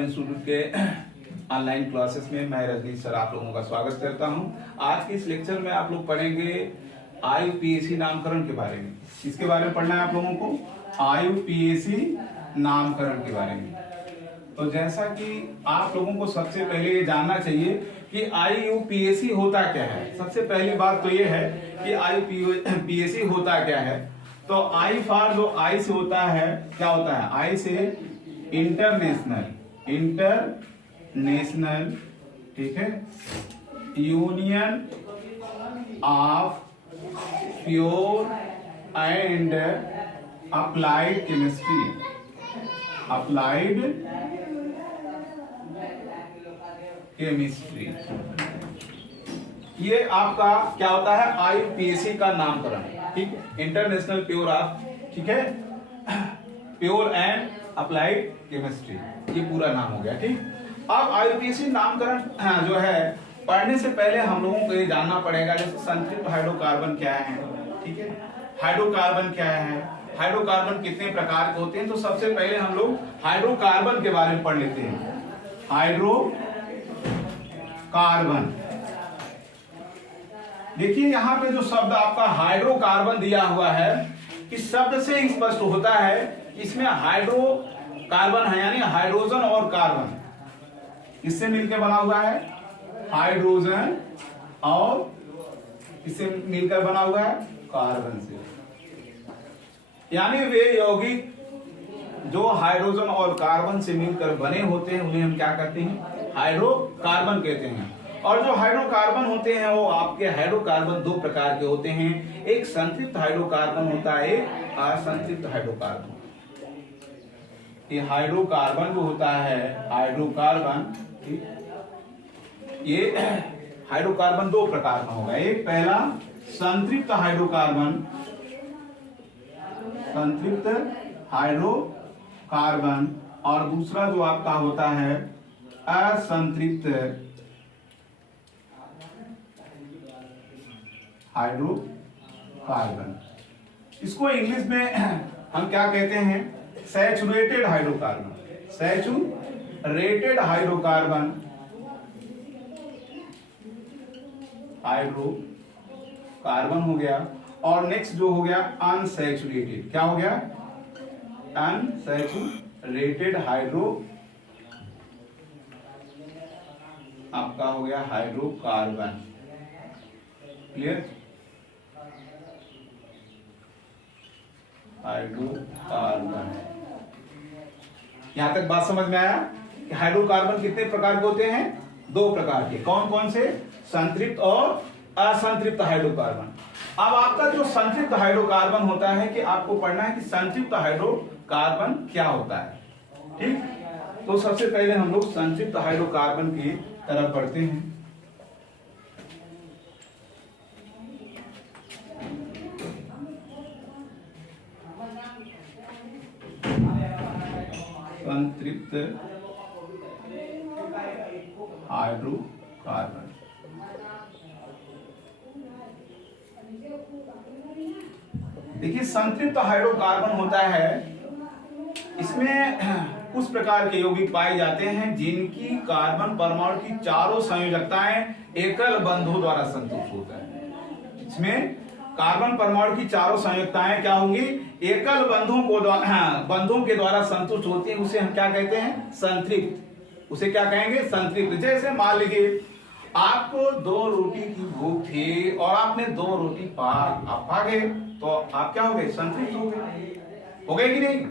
Love institute के online classes में मैं रजनीश सर आप लोगों का स्वागत करता हूं। आज के इस लेक्चर में आप लोग पढ़ेंगे IUPAC नामकरण के बारे में। इसके बारे में पढ़ना है आप लोगों को, IUPAC नामकरण के बारे में। तो जैसा कि आप लोगों को सबसे पहले ये जानना चाहिए कि IUPAC होता क्या है। सबसे पहली बात तो ये है कि IUPAC होता क्या है। तो आई फॉर जो आई से होता है, क्या होता है? आई से इंटरनेशनल, ठीक है, union of pure and applied chemistry, ये आपका क्या होता है? IUPAC का नामकरण, ठीक, इंटरनेशनल प्योर ऑफ, ठीक है, प्योर एंड अप्लाइड केमिस्ट्री, ये पूरा नाम हो गया, ठीक। अब IUPAC नामकरण जो है पढ़ने से पहले हम लोगों को ये जानना पड़ेगा जैसे संतृप्त हाइड्रोकार्बन क्या है, ठीक है, हाइड्रोकार्बन क्या है, हाइड्रोकार्बन कितने प्रकार के होते हैं। तो सबसे पहले हम लोग हाइड्रोकार्बन के बारे में पढ़ लेते हैं। हाइड्रोकार्बन, देखिए यहाँ पे जो शब्द आपका हाइड्रोकार्बन दिया हुआ है, इस शब्द से स्पष्ट होता है इसमें हाइड्रोकार्बन है, यानी हाइड्रोजन और कार्बन इससे मिलकर बना हुआ है, हाइड्रोजन और इससे मिलकर बना हुआ है कार्बन से, यानी वे यौगिक जो हाइड्रोजन और कार्बन से मिलकर बने होते हैं उन्हें हम क्या कहते हैं? हाइड्रोकार्बन कहते हैं। और जो हाइड्रोकार्बन होते हैं वो आपके हाइड्रोकार्बन दो प्रकार के होते हैं, एक संतृप्त हाइड्रोकार्बन होता है, एक असंतृप्त हाइड्रोकार्बन। ये हाइड्रोकार्बन जो होता है, हाइड्रोकार्बन, ये हाइड्रोकार्बन दो प्रकार का होगा। एक पहला संतृप्त हाइड्रोकार्बन, और दूसरा जो आपका होता है असंतृप्त हाइड्रोकार्बन। इसको इंग्लिश में हम क्या कहते हैं? Saturated hydrocarbon, saturated hydrocarbon, hydrocarbon हो गया। और नेक्स्ट जो हो गया अनसैचुरेटेड, क्या हो गया? अनसैचुरेटेड हाइड्रो, आपका हो गया हाइड्रोकार्बन। क्लियर? हाइड्रोकार्बन, यहां तक बात समझ में आया कि हाइड्रोकार्बन कितने प्रकार के होते हैं? दो प्रकार के। कौन कौन से? संतृप्त और असंतृप्त हाइड्रोकार्बन। अब आपका जो संतृप्त हाइड्रोकार्बन होता है कि आपको पढ़ना है कि संतृप्त हाइड्रोकार्बन क्या होता है, ठीक। तो सबसे पहले हम लोग संतृप्त हाइड्रोकार्बन की तरफ बढ़ते हैं। संतृप्त हाइड्रोकार्बन, देखिए संतृप्त हाइड्रोकार्बन होता है, इसमें उस प्रकार के यौगिक पाए जाते हैं जिनकी कार्बन परमाणु की चारों संयोजकताएं एकल बंधों द्वारा संतुष्ट होता है। इसमें कार्बन परमाणु की चारों संयोजकताएं क्या होंगी? एकल बंधों के द्वारा संतुष्ट होती है। उसे हम क्या कहते हैं? संतृप्त। उसे क्या कहेंगे? संतृप्त। जैसे मान लीजिए आपको 2 रोटी की भूख थी और आपने 2 रोटी आप खा गए, तो आप क्या हो गए? संतृप्त हो गए कि नहीं?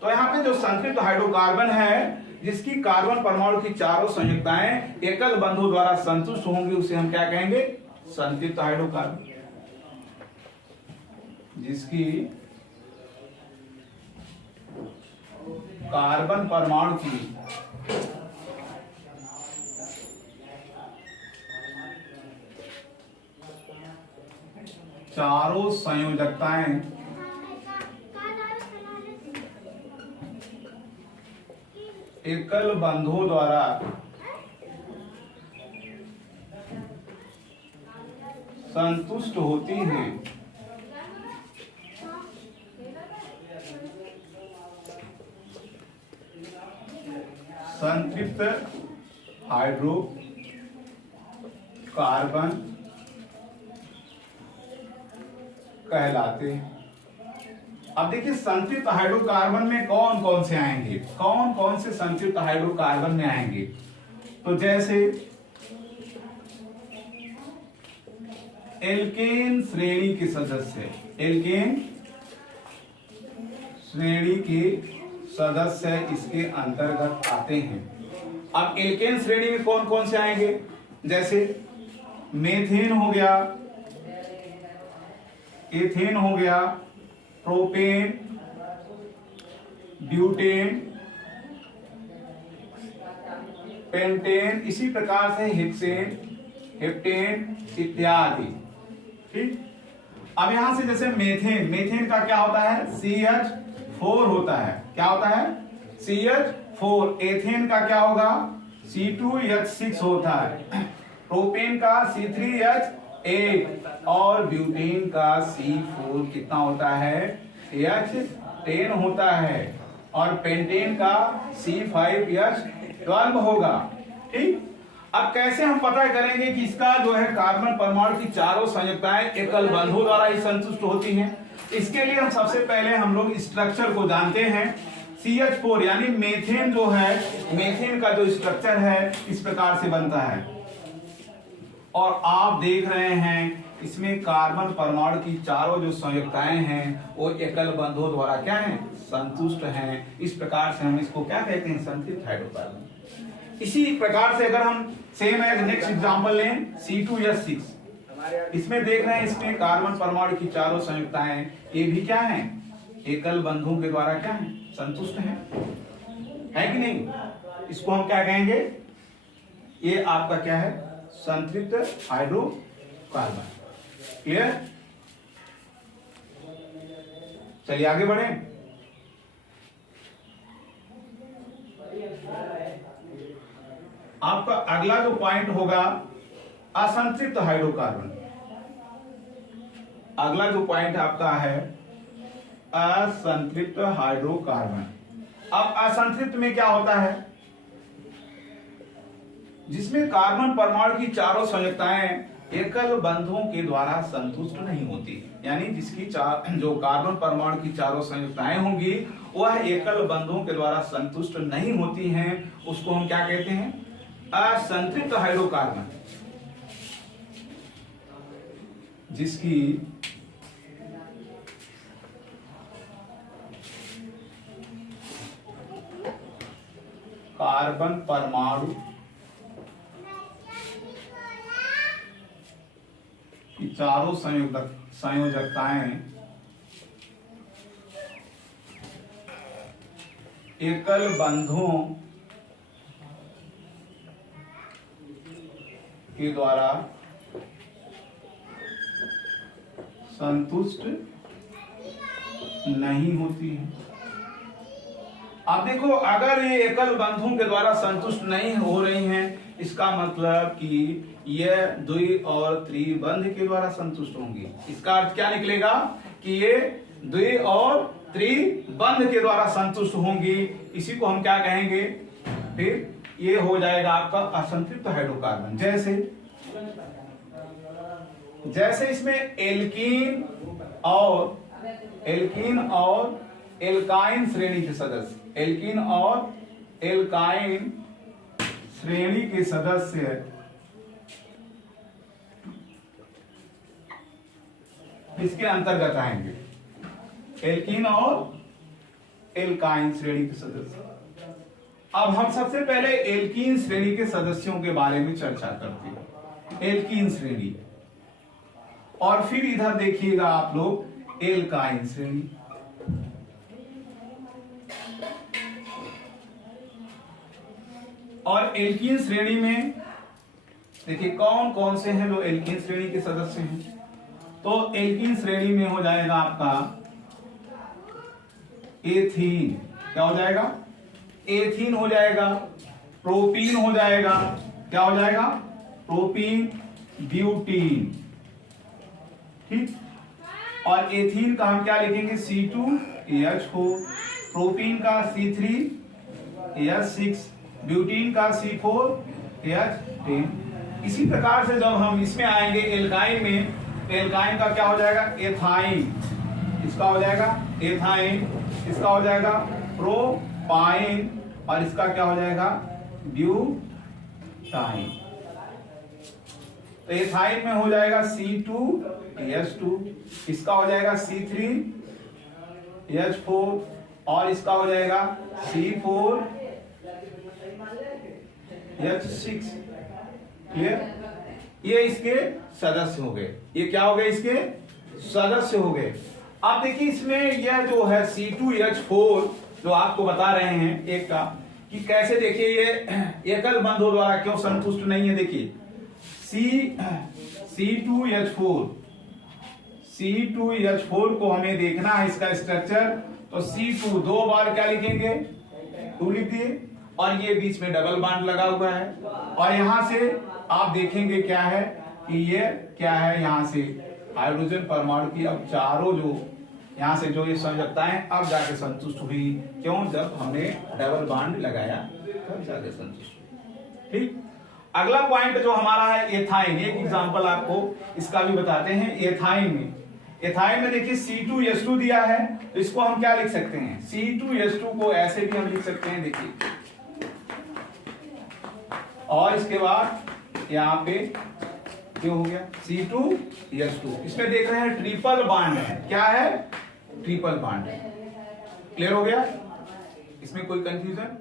तो यहाँ पे जो संतृप्त हाइड्रोकार्बन है जिसकी कार्बन परमाणु की चारों संयुक्ताएं एकल बंधों द्वारा संतुष्ट होंगी, उसे हम क्या कहेंगे? संतृप्त हाइड्रोकार्बन। जिसकी कार्बन परमाणु की चारों संयोजकताएं एकल बंधों द्वारा संतुष्ट होती हैं, संतृप्त हाइड्रोकार्बन कहलाते हैं। अब देखिए संतृप्त हाइड्रोकार्बन में कौन कौन से आएंगे, कौन कौन से संतृप्त हाइड्रोकार्बन में आएंगे। तो जैसे एल्केन श्रेणी के सदस्य, एल्केन श्रेणी के सदस्य इसके अंतर्गत आते हैं। अब एल्केन श्रेणी में कौन कौन से आएंगे, जैसे मेथेन हो गया, एथेन हो गया, प्रोपेन, ब्यूटेन, पेंटेन, इसी प्रकार से हेक्सेन, हेप्टेन इत्यादि। ठीक। अब यहां से जैसे मेथेन, मेथेन का क्या होता है, CH4 होता है। क्या होता है, CH4। एथेन का क्या होगा, C2H6 होता है। प्रोपेन का C3H8 और ब्यूटेन का C4 कितना होता है, H10 होता है। और पेंटेन का C5H12 होगा। ठीक। अब कैसे हम पता करेंगे कि इसका जो है कार्बन परमाणु की चारों संयुक्ताएं एकल बंधुओं द्वारा ही संतुष्ट होती हैं। इसके लिए हम सबसे पहले हम लोग स्ट्रक्चर को जानते हैं। CH4 यानी मेथेन जो है, मेथेन का जो स्ट्रक्चर है इस प्रकार से बनता है। और आप देख रहे हैं इसमें कार्बन परमाणु की चारों जो संयुक्ताएं हैं वो एकल बंधुओं द्वारा क्या है, संतुष्ट हैं। इस प्रकार से हम इसको क्या कहते हैं, संतृप्त हाइड्रोकार्बन। इसी प्रकार से अगर हम सेम एज नेक्स्ट एग्जांपल लें, C2H6, इसमें देख रहे हैं इसमें कार्बन परमाणु की चारों संयुक्ताएं ये भी क्या है, एकल बंधुओं के द्वारा क्या है, संतुष्ट है कि नहीं। इसको हम क्या कहेंगे, ये आपका क्या है, संतृप्त हाइड्रोकार्बन। क्लियर। चलिए आगे बढ़े। आपका अगला जो पॉइंट होगा असंतृप्त हाइड्रोकार्बन। अगला जो पॉइंट आपका है असंतृप्त हाइड्रोकार्बन। अब असंतृप्त में क्या होता है, जिसमें कार्बन परमाणु की चारों संयुक्ताएं एकल बंधुओं के द्वारा संतुष्ट नहीं होती। यानी जिसकी जो कार्बन परमाणु की चारों संयुक्ताएं होंगी वह एकल बंधुओं के द्वारा संतुष्ट नहीं होती हैं, उसको हम क्या कहते हैं, असंतृप्त हाइड्रोकार्बन। जिसकी कार्बन परमाणु की चारों संयोजकताएं एकल बंधुओं के द्वारा संतुष्ट नहीं होती है। अब देखो अगर ये एकल बंधुओं के द्वारा संतुष्ट नहीं हो रही हैं, इसका मतलब कि ये द्वि और त्रिबंध के द्वारा संतुष्ट होंगी। इसका अर्थ क्या निकलेगा कि ये द्वि और त्रिबंध के द्वारा संतुष्ट होंगी। इसी को हम क्या कहेंगे, फिर ये हो जाएगा आपका असंतृप्त हाइड्रोकार्बन। जैसे इसमें एल्कीन और एल्काइन श्रेणी के सदस्य, एल्कीन और एल्काइन श्रेणी के सदस्य इसके अंतर्गत आएंगे। एल्कीन और एल्काइन श्रेणी के सदस्य। अब हम सबसे पहले एल्कीन श्रेणी के सदस्यों के बारे में चर्चा करते हैं। एल्कीन श्रेणी, और फिर इधर देखिएगा आप लोग एल्काइन श्रेणी। और एल्कीन श्रेणी में देखिए कौन कौन से हैं जो एल्कीन श्रेणी के सदस्य हैं। तो एल्कीन श्रेणी में हो जाएगा आपका एथीन। क्या हो जाएगा, एथीन हो जाएगा, प्रोपीन हो जाएगा, क्या हो जाएगा, प्रोपीन, ब्यूटीन। ठीक। और एथीन का हम क्या लिखेंगे, C2H4, प्रोपीन का C3H6 ब्यूटीन का C4H10। इसी प्रकार से जब हम इसमें आएंगे एल्काइन में, तो एल्काइन का क्या हो जाएगा, एथाइन, इसका हो जाएगा एथाइन, इसका हो जाएगा प्रोपाइन, और इसका क्या हो जाएगा, ब्यूटाइन। तो एथाइन में हो जाएगा C2H2, इसका हो जाएगा C3H4, और इसका हो जाएगा C4H6। क्लियर? ये इसके सदस्य हो गए। ये क्या हो गए, इसके सदस्य हो गए। अब देखिए इसमें यह जो है C2H4 जो आपको बता रहे हैं एक का, कि कैसे, देखिए ये एकल बंधों द्वारा क्यों संतुष्ट नहीं है। देखिए C2H4 को हमें देखना है इसका स्ट्रक्चर। तो C2 दो बार क्या लिखेंगे, 2 लिख दिए, और ये बीच में डबल बॉन्ड लगा हुआ है, और यहां से आप देखेंगे क्या है कि ये क्या है, यहां से हाइड्रोजन परमाणु की अब चारों जो यहां से जो ये संयोजकताएं अब जाके संतुष्ट हुई। क्यों, जब हमने डबल बॉन्ड लगाया तब जाके संतुष्ट हुई। ठीक, अगला पॉइंट जो हमारा है एथाइन। एक एग्जांपल आपको इसका भी बताते हैं। एथाइन में देखिए C2H2 दिया है, तो इसको हम क्या लिख सकते हैं, C2H2 को ऐसे भी हम लिख सकते हैं, देखिए, और इसके बाद यहाँ पे क्या हो गया, C2H2। इसमें देख रहे हैं ट्रिपल बॉन्ड है। क्या है, ट्रिपल बॉन्ड है। क्लियर हो गया, इसमें कोई कंफ्यूजन